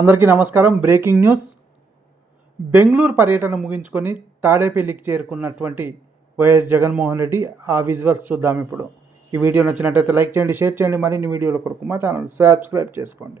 అందరికీ నమస్కారం. Breaking news. Bengaluru పర్యటన ముగించుకొని తాడేపల్లికి చేరుకున్నటువంటి వైఎస్ జగన్మోహన్ రెడ్డి ఆ విజువల్స్ చూద్దాం ఇప్పుడు. ఈ వీడియో నచ్చినట్టయితే లైక్ చేయండి షేర్ చేయండి. మరిన్ని వీడియోల కొరకు మా ఛానల్ సబ్స్క్రైబ్ చేసుకోండి.